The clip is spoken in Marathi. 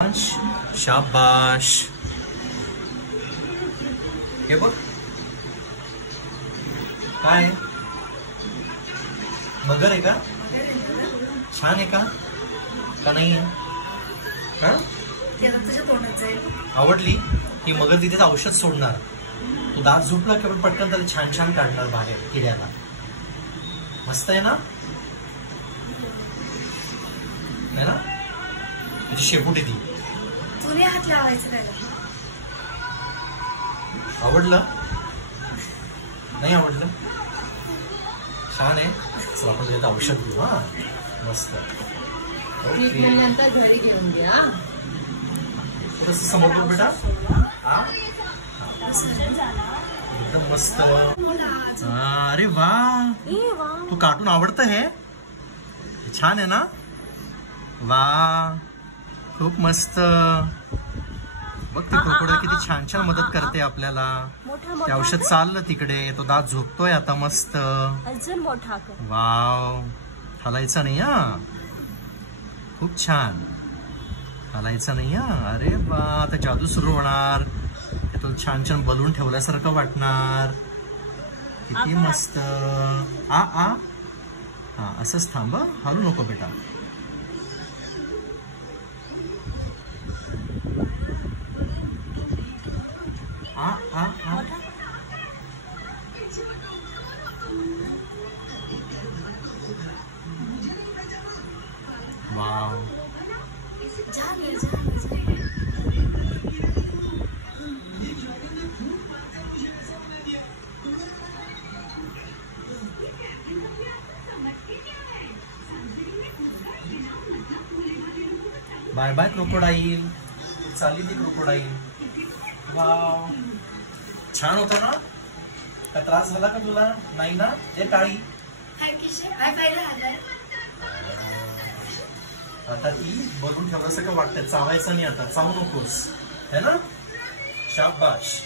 शाबाश. हे बघ काय मगर आहे का? छान आहे का नाही? आवडली ही मगर. तिथेच औषध सोडणार. तू दात झोपला की आपण पटकन त्याला छान छान काढणार बाहेर किड्याला. मस्त आहे ना? है ना? तुझी शेपूट ती. तुने हात लावायचं त्याला. आवडलं नाही? आवडलं. छान आहे. चल आपण त्याच्यात औषध घेऊ. हा मस्त. नंतर घरी घेऊन घ्या. कसं समोर बघ बेटा. हा एकदम मस्त. अरे वा, तू कार्टून आवडतं हे? छान आहे ना? वा खूप मस्त. बघ ती क्रोकोडाईल किती छान छान मदत करते आपल्याला. ते औषध चाललं तिकडे. तो दात झोपतोय आता मस्त. अजून मोठा कर. वाव. हलायचं नाही हा. खूप छान. हलायचं नाही हा. अरे वा, आता जादू सुरू होणार. तो छान छान बलून ठेवल्यासारखं वाटणार. किती मस्त. आ आ हा असंच थांब. हलू नको बेटा. आ आ आ वाव. Bye bye crocodile. चालली ती क्रोकोडाईल. वाव छान होतं ना? का त्रास झाला का तुला? नाही ना? हे टाळी. आता ती बघून ठेवल्यासारखं वाटतं. चावायचं नाही आता. चावू नकोस है ना? शाबाश.